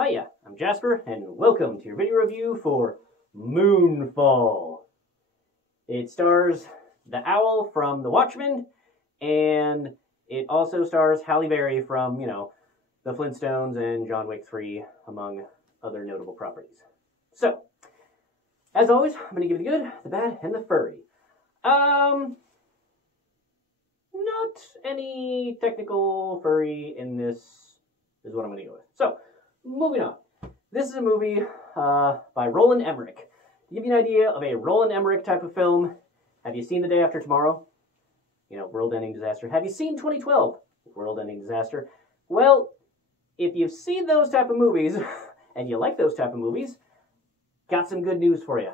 Hiya, I'm Jasper, and welcome to your video review for Moonfall. It stars the owl from The Watchmen, and it also stars Halle Berry from, The Flintstones and John Wick 3, among other notable properties. So, as always, I'm going to give you the good, the bad, and the furry. Not any technical furry in this is what I'm going to go with. So, moving on. This is a movie by Roland Emmerich. To give you an idea of a Roland Emmerich type of film, have you seen The Day After Tomorrow? World-ending disaster. Have you seen 2012? World-ending disaster. Well, if you've seen those type of movies, and you like those type of movies, got some good news for you.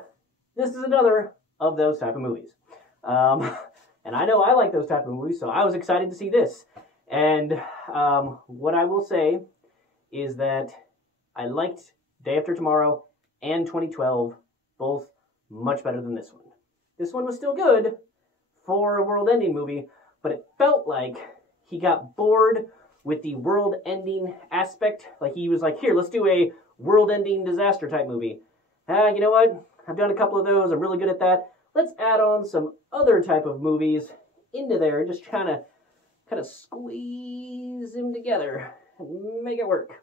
This is another of those type of movies. And I know I like those type of movies, so I was excited to see this. And what I will say is that I liked Day After Tomorrow and 2012, both much better than this one. This one was still good for a world-ending movie, but it felt like he got bored with the world-ending aspect. Like he was like, here, let's do a world-ending disaster type movie. You know what? I've done a couple of those. I'm really good at that. Let's add on some other type of movies into there and just kind of squeeze them together and make it work.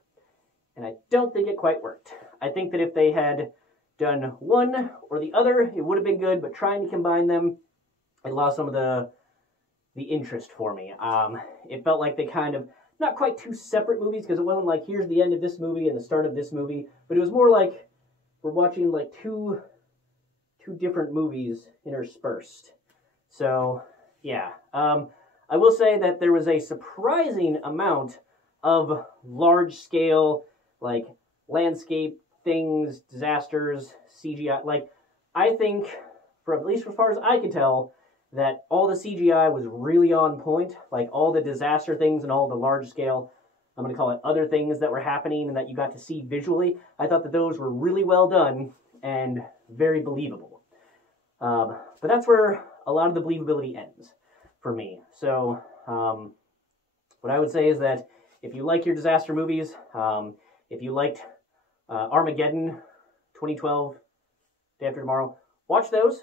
And I don't think it quite worked. I think that if they had done one or the other, it would have been good, but trying to combine them, it lost some of the interest for me. It felt like they kind of, not quite two separate movies, because it wasn't like, here's the end of this movie and the start of this movie, but it was more like we're watching like two different movies interspersed. So, yeah. I will say that there was a surprising amount of large-scale, like, landscape things, disasters, CGI. Like, I think, for at least as far as I can tell, that all the CGI was really on point. Like, all the disaster things and all the large-scale, I'm going to call it other things that were happening and that you got to see visually, I thought that those were really well done and very believable. But that's where a lot of the believability ends for me. So, what I would say is that if you like your disaster movies, if you liked Armageddon, 2012, Day After Tomorrow, watch those,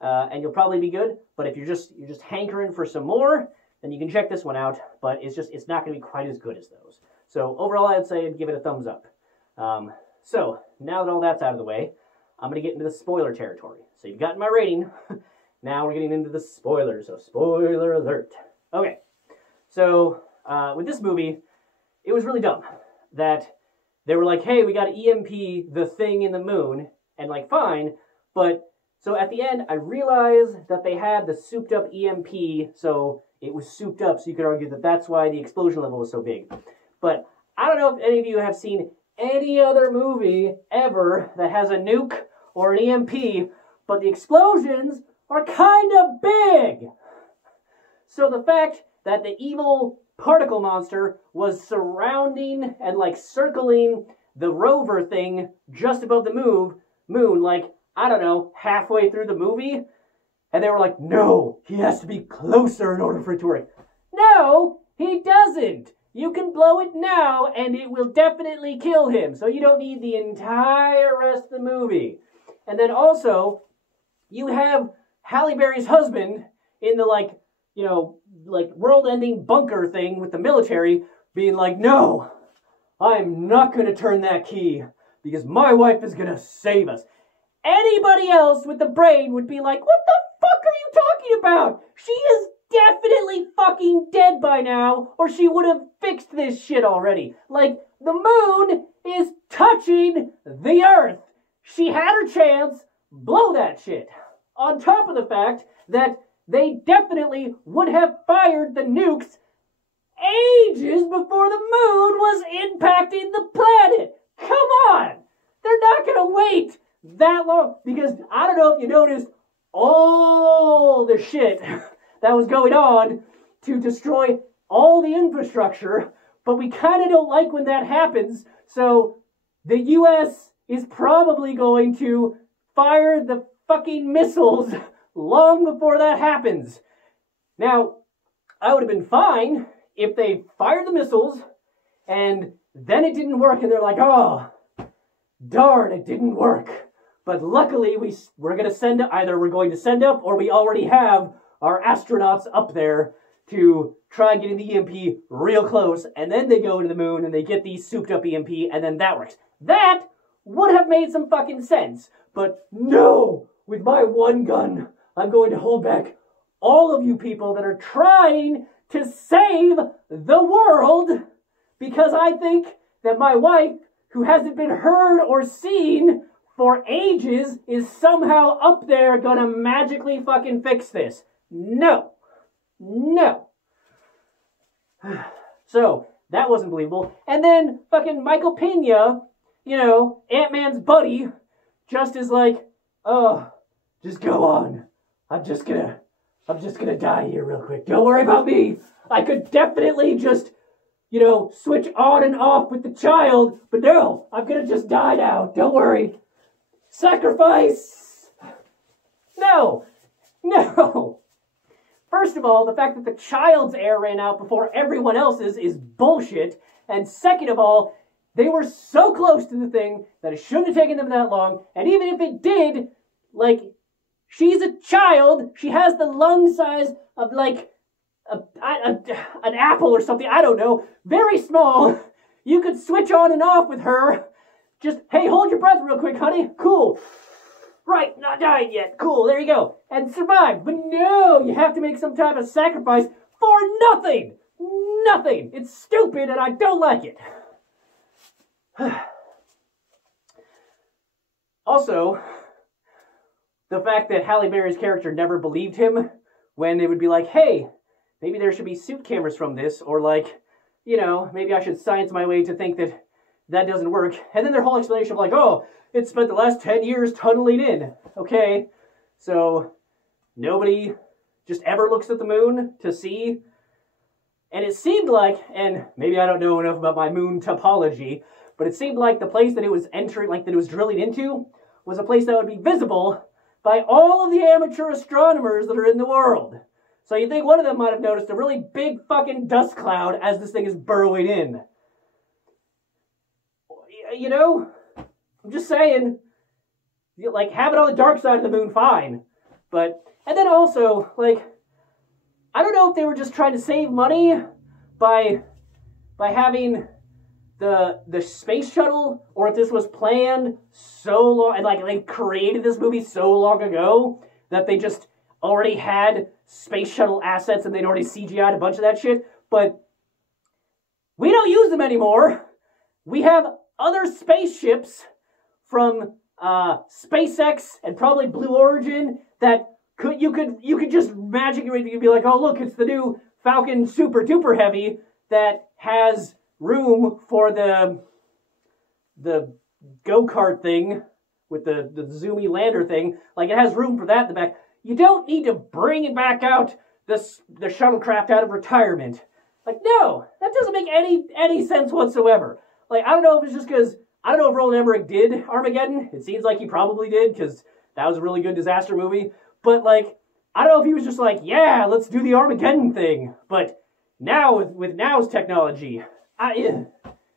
and you'll probably be good. But if you're just hankering for some more, then you can check this one out. But it's not going to be quite as good as those. So overall, I'd say I'd give it a thumbs up. So now that all that's out of the way, I'm going to get into the spoiler territory. So you've gotten my rating. Now we're getting into the spoilers. So spoiler alert. Okay. So with this movie, it was really dumb that they were like, hey, we got to EMP the thing in the moon, and like, fine, but so at the end, I realized that they had the souped up EMP, so it was souped up, so you could argue that that's why the explosion level was so big. But I don't know if any of you have seen any other movie ever that has a nuke or an EMP, but the explosions are kind of big. So the fact that the evil particle monster was surrounding and like circling the rover thing just above the moon, like, I don't know, halfway through the movie, and they were like, no, he has to be closer in order for it to work. No, he doesn't. You can blow it now, and it will definitely kill him, so you don't need the entire rest of the movie. And then also, you have Halle Berry's husband in the, like world-ending bunker thing with the military being like, no, I'm not going to turn that key because my wife is going to save us. Anybody else with the brain would be like, what the fuck are you talking about? She is definitely fucking dead by now, or she would have fixed this shit already. Like, the moon is touching the earth. She had her chance, blow that shit. On top of the fact that they definitely would have fired the nukes ages before the moon was impacting the planet. Come on! They're not going to wait that long, because I don't know if you noticed all the shit that was going on to destroy all the infrastructure, but we kind of don't like when that happens, so the U.S. is probably going to fire the fucking missiles long before that happens. Now, I would have been fine if they fired the missiles and Then it didn't work, and they're like, oh, darn, it didn't work. But luckily, we're going to send up, or we already have our astronauts up there to try getting the EMP real close, and then they go to the moon and they get the souped up EMP, and then that works. That would have made some fucking sense. But no, with my one gun, I'm going to hold back all of you people that are trying to save the world, because I think that my wife, who hasn't been heard or seen for ages, is somehow up there gonna magically fucking fix this. No. No. So, that wasn't believable. And then fucking Michael Pena, you know, Ant-Man's buddy, just is like, oh, just go on. I'm just gonna die here real quick. Don't worry about me. I could definitely just, you know, switch on and off with the child, but no, I'm gonna just die now. Don't worry. Sacrifice! No. No. First of all, the fact that the child's air ran out before everyone else's is bullshit. And second of all, they were so close to the thing that it shouldn't have taken them that long. And even if it did, like, she's a child. She has the lung size of, like, an apple or something. I don't know. Very small. You could switch on and off with her. Just, hey, hold your breath real quick, honey. Cool. Right, not dying yet. Cool, there you go. And survive. But no, you have to make some type of sacrifice for nothing. Nothing. It's stupid and I don't like it. Also, the fact that Halle Berry's character never believed him when it would be like, hey, maybe there should be suit cameras from this, or like, you know, maybe I should science my way to think that that doesn't work. And then their whole explanation of like, oh, it spent the last 10 years tunneling in. Okay, so nobody just ever looks at the moon to see. And it seemed like, and maybe I don't know enough about my moon topology, but it seemed like the place that it was entering, like that it was drilling into, was a place that would be visible by all of the amateur astronomers that are in the world. So you think one of them might have noticed a really big fucking dust cloud as this thing is burrowing in. You know, I'm just saying, like, have it on the dark side of the moon, fine. But, and then also, like, I don't know if they were just trying to save money by having the space shuttle, or if this was planned so long, and like they created this movie so long ago that they just already had space shuttle assets and they'd already CGI'd a bunch of that shit. But we don't use them anymore. We have other spaceships from SpaceX and probably Blue Origin that you could just magically, you'd be like, oh look, it's the new Falcon Super Duper Heavy that has room for the go-kart thing with the zoomy lander thing. Like, it has room for that in the back. You don't need to bring it back out, the shuttlecraft out of retirement. Like, no, that doesn't make any sense whatsoever. Like, I don't know if it's just because, I don't know if Roland Emmerich did Armageddon. It seems like he probably did, because that was a really good disaster movie. But, like, I don't know if he was just like, yeah, let's do the Armageddon thing. But now, with now's technology, it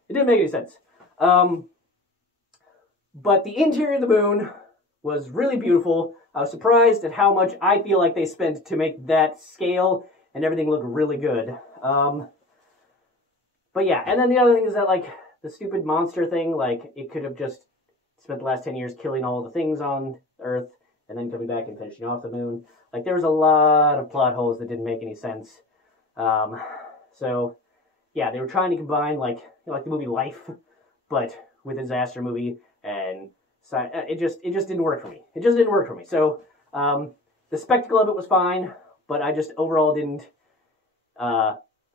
didn't make any sense. But the interior of the moon was really beautiful. I was surprised at how much I feel like they spent to make that scale and everything look really good. But yeah, and then the other thing is that, like, the stupid monster thing, like, it could have just spent the last 10 years killing all the things on Earth and then coming back and finishing off the moon. Like, there was a lot of plot holes that didn't make any sense. So, yeah, they were trying to combine, like, you know, like the movie Life, but with a disaster movie, and it just didn't work for me. It just didn't work for me. So, the spectacle of it was fine, but I just overall didn't,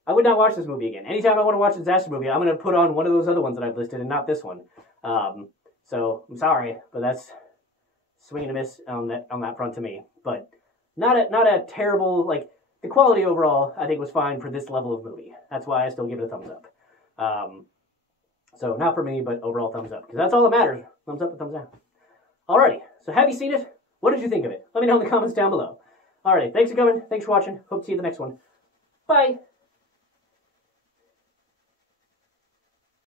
I would not watch this movie again. Anytime I want to watch a disaster movie, I'm going to put on one of those other ones that I've listed and not this one. So, I'm sorry, but that's swing and a miss on that front to me. But not a terrible, like, the quality overall, I think, was fine for this level of movie. That's why I still give it a thumbs up. So, not for me, but overall thumbs up. Because that's all that matters. Thumbs up and thumbs down. Alrighty, so have you seen it? What did you think of it? Let me know in the comments down below. Alrighty, thanks for coming. Thanks for watching. Hope to see you in the next one. Bye!